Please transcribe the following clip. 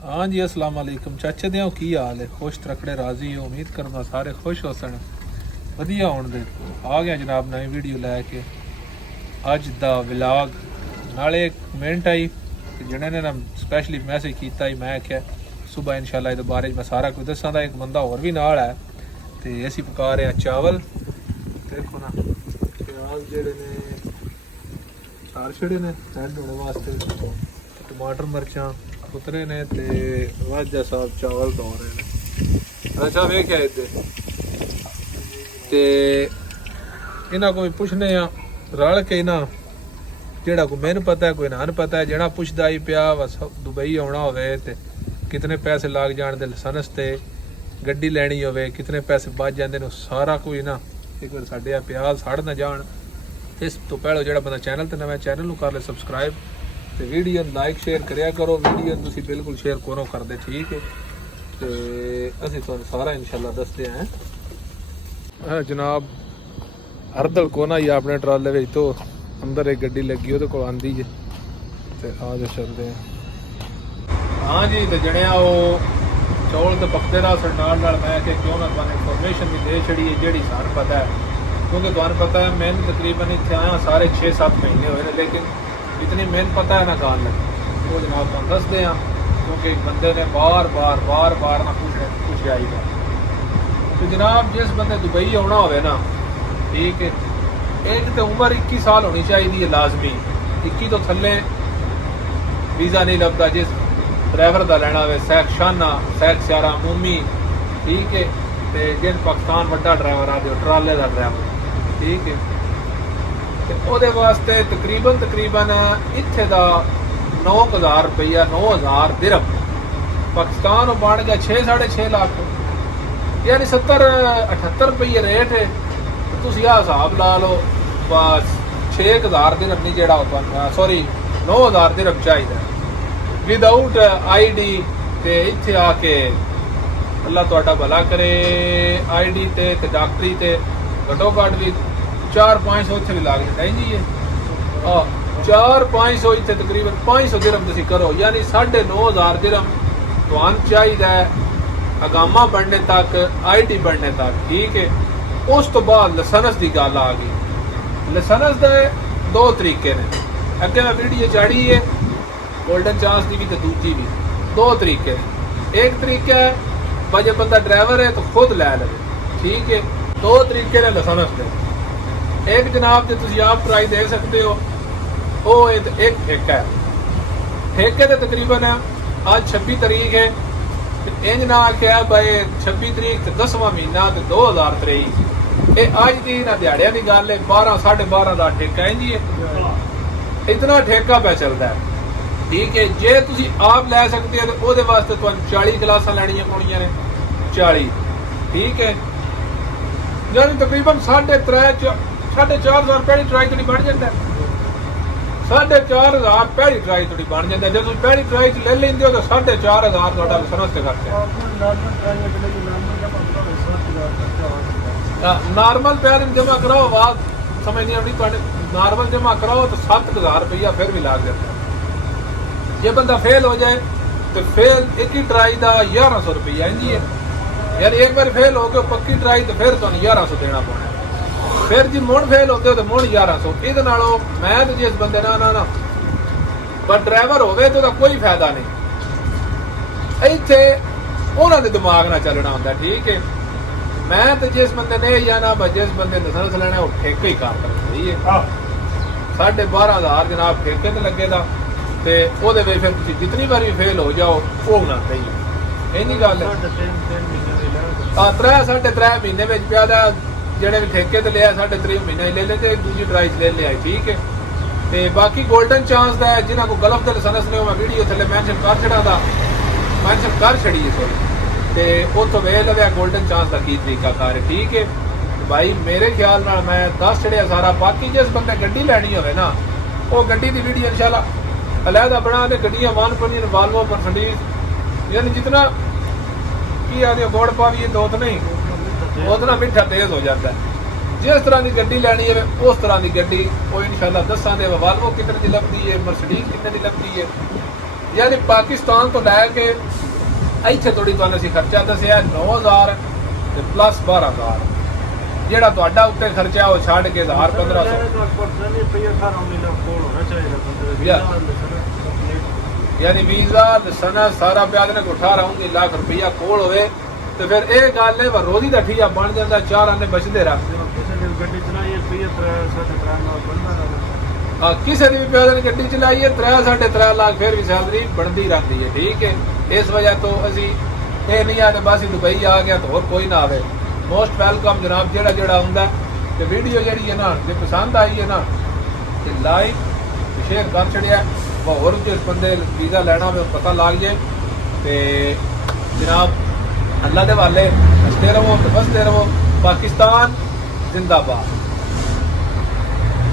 हाँ जी, अस्सलाम वालेकुम चाचे दे की हाल है? खुश तकड़े राजी हो? उम्मीद करना सारे खुश हो सन वधिया होने दे। आ गया जनाब नई वीडियो लैके अज दा व्लॉग नाले कमेंट आई जिन्हें ने ना स्पैशली मैसेज किया ही। मैं आख्या सुबह इंशाल्लाह इहदे बारे मैं सारा कुछ दसा दा। एक बंदा होर भी नाल है तो असी पका रहे हैं चावल। देखो ना प्याज जेडे ने चार छड़े ने रेड होने वास्ते, टमाटर मिर्चा उतरे ने ते वाजा साहब चावल धो रहे ने। अच्छा वेख्या इधर ते इन्हां को पुछने आ रल के ना, जेड़ा को मैनू पता है कोई नान पता है। जेड़ा पुछदा ही पिया बस दुबई आना होवे ते कितने पैसे लाग जाण दे लाइसेंस ते, गड्डी लैनी होवे कितने पैसे बच जांदे ने, सारा कोई ना एक बार साडे आ प्याज सड़ ना जाण। इस तो पहले जेड़ा बंदा चैनल ते नवां चैनल नूं कर ले सबसक्राइब ते वीडियो लाइक शेयर करया करो। वीडियो तुसीं बिल्कुल शेयर करो करदे, ठीक है। ते असीं तुहानूं सारा इंशाल्लाह दसदे हैं। जनाब हरदल कोना ही अपने ट्राले विच तो अंदर एक गड्डी लगी ਉਹਦੇ ਕੋਲ आंदी जे ते आ जो चलते हैं। हाँ जी तो जणिया वो चौल तो पकते रहा सरनाल नाल मैं कि क्यों ना तुहानूं इन्फॉर्मेशन भी दे छड़ी है जेड़ी सानूं पता है, क्योंकि तुहानूं पता है मैंने तकरीबन इत्थे आया सारे 6-7 महीने होए ने, लेकिन इतनी मेहनत पता है ना गल वो जनाब तुहानूं दसदे हैं। क्योंकि बंदे ने बार बार ना कुछ जाएगा तो जनाब जिस बंदे दुबई आना होवे ना, ठीक है, एक तो उम्र 21 साल होनी चाहिए लाजमी। 21 तो थले वीज़ा नहीं लगता। जिस ड्राइवर का लैना हो सैक शाना सैक स्यारा मूमी, ठीक है, तो जिन पाकिस्तान वड्डा ड्राइवर आ जो ट्राले का ड्राइवर, ठीक है, तो वो वास्ते तकरीबन इत्थे का 9,000 रुपया 9,000 दिरहम पाकिस्तान बन गया 6-6.5 लाख, यानी 70-78 रुपये रेट है। तुम यह हिसाब ला लो बस 6,000 दिरहम नहीं जेड़ा सॉरी 9,000 दिरहम चाहिए विदाउट ID ते इत्थे आके अल्लाह तुहाडा भला करे। ID ते डॉक्टरी ते घटो घट भी 400-500 इत्थे भी लाग जाता है जी। ये 400-500 इत्थे तकरीबन 500 दिरहम तुसीं करो, यानी 9,500 दिरहम तुहानूं चाहिए अगामा बनने तक, ID बनने तक, ठीक है। उस तो बाद लाइसेंस की गल आ गई। लाइसेंस के 2 तरीके ने, अगे मैं वीडियो चाड़ी है गोल्डन चांस की भी तो दूजी भी। 2 तरीके, एक तरीका है भाई बंदा ड्राइवर है तो खुद लै ले, ठीक है। 2 तरीके ने लाइसेंस के। एक जनाब जो तुम आप ट्राई दे सकते हो वो एक ठेका है। ठेके तो तकरीबन आज 26 तारीख है, इंज ना आख्या भाई 26 तारीख तो 10वां महीना तो 2023 ये अज की ना दिहाड़िया की गल है। 12-12.5 का ठेका है जी, इतना ठेका पे चलता है, ठीक है। जे तुसी आप लै सकते हो तो वो वास्ते तुहानूं 40 क्लासां लैनियां पौणियां ने, 40, ठीक है। यानी तकरीबन 3.5-4,500 पहली ट्राई थोड़ी बन जाता है। 4,500 पहली ट्राई थोड़ी बन जाता है। जो तुम पहली ट्राई ले लेंदे हो तो 4,500 तुहाडा लाइसेंस ते खर्चा। नॉर्मल पैर जमा कराओ, आवाज समझ नहीं आती तुहाडे। नॉर्मल जमा कराओ तो 7,000 रुपया फिर भी लाग जाता है। जे बंदा फेल हो जाए तो फेल एक ही ट्राई का 1,100 रुपया जी है, यार एक बार फेल हो गए पक्की ट्राई तो फिर तुहानूं 1,100 देना पौना। फिर जी मुड़ फेल होते हो तो मुड़ 1,100। इहदे नालों मैं तो जिस बंदे ना पर ड्राइवर होवे तो कोई फायदा नहीं। इत्थे उन्हां दे दिमाग ना चलना होंदा, ठीक है। मैं तो जिस बंदे ने जाना जिस बंदे लाइसेंस लेना वो ठेके ही काम करना, सही है। 12,500 जनाब ठेके ते लगे दा ते ओहदे विच फिर तुसीं जितनी बार भी फेल हो जाओ वो होना चाहिए। इन्नी गल है। 3-3.5 महीने में पिया दा जेड़े भी ठेके ते लिया 3.5 महीने ले लेते दूजी ट्राई ले लिया, ठीक है। ते बाकी गोल्डन चांस का है जिन्होंने को गल्फ के लाइसेंस ने मैं वीडियो थले मैंशन कर छड़ा दा, मैंशन कर छड़ी है सॉरी, ते उतो वे लव्या गोल्डन चांस का की तरीका कार है, ठीक है भाई। मेरे ख्याल नाल मैं 10 छड़िया सारा। बाकी जिस बंदे गड्डी लैनी होवे ना वो गड्डी की वीडियो इंशाल्लाह अलहदा बना दे। गड्डियां वानपनियन वाल्वो मर्सिडीज, यानी जितना की आदि गुड़ पा भी दो तो नहीं उतना मिठा तेज हो जाता है। जिस तरह की गड्डी लैनी है उस तरह की गड्डी वो इंशाल्लाह दसांगे। वाल्वो कितने की लगती है, मर्सिडीज कितने की लगती है, ਯਾਨੀ ਪਾਕਿਸਤਾਨ ਤੋਂ ਲੈ ਕੇ ਇੱਥੇ ਥੋੜੀ ਤੁਹਾਨੂੰ ਅਸੀਂ ਖਰਚਾ ਦੱਸਿਆ 9000 ਤੇ ਪਲੱਸ 12000 ਜਿਹੜਾ ਤੁਹਾਡਾ ਉੱਤੇ ਖਰਚਾ ਉਹ ਛੱਡ ਕੇ 1000 1500 ਯਾਨੀ ਵੀਜ਼ਾ ਲਾਇਸੈਂਸ ਸਾਰਾ ਪਿਆ ਦੇ 18 19 ਲੱਖ ਰੁਪਈਆ ਕੋਲ ਹੋਵੇ ਤੇ ਫਿਰ ਇਹ ਗੱਲ ਹੈ ਰੋਜ਼ੀ ਦਾ ਠੀਆ ਬਣ ਜਾਂਦਾ ਚਾਰ ਆਨੇ ਬਚਦੇ ਰੱਖਦੇ ਗੱਡੀ ਚਲਾਈਏ ਰੁਪਈਆ 3.5 ਕਿਸੇ ਦੀ ਵੀ ਪਿਆ ਦੇ ਗੱਡੀ ਚਲਾਈਏ 3 3.5 ਲੱਖ ਫਿਰ ਵੀ ਸੈਲਰੀ ਬਣਦੀ ਰਹਿੰਦੀ ਹੈ ਠੀਕ ਹੈ ਇਸ ਵਜ੍ਹਾ ਤੋਂ ਅਸੀਂ ਇਹ ਨਹੀਂ ਆ ਤੇ ਬਸ ਦੁਬਈ ਆ ਗਿਆ ਤਾਂ ਹੋਰ ਕੋਈ ਨਾ ਆਵੇ ਮੋਸਟ ਵੈਲਕਮ ਜਨਾਬ ਜਿਹੜਾ ਹੁੰਦਾ ਤੇ ਵੀਡੀਓ ਜਿਹੜੀ ਹੈ ਨਾ ਜੇ ਪਸੰਦ ਆਈ ਹੈ ਨਾ ਤੇ ਲਾਈਕ ਤੇ ਸ਼ੇਅਰ ਕਰ ਛੜਿਆ ਹੋਰ ਜਿਸ ਬੰਦੇ ਵੀਜ਼ਾ ਲੈਣਾ ਹੋਵੇ ਪਤਾ ਲੱਗ ਜਾਏ ਤੇ ਜਨਾਬ ਅੱਲਾ ਦੇ ਵਾਲੇ ਹੱਸਦੇ ਰਹੋ ਤੇ ਬਸਦੇ ਰਹੋ ਪਾਕਿਸਤਾਨ ਜ਼ਿੰਦਾਬਾਦ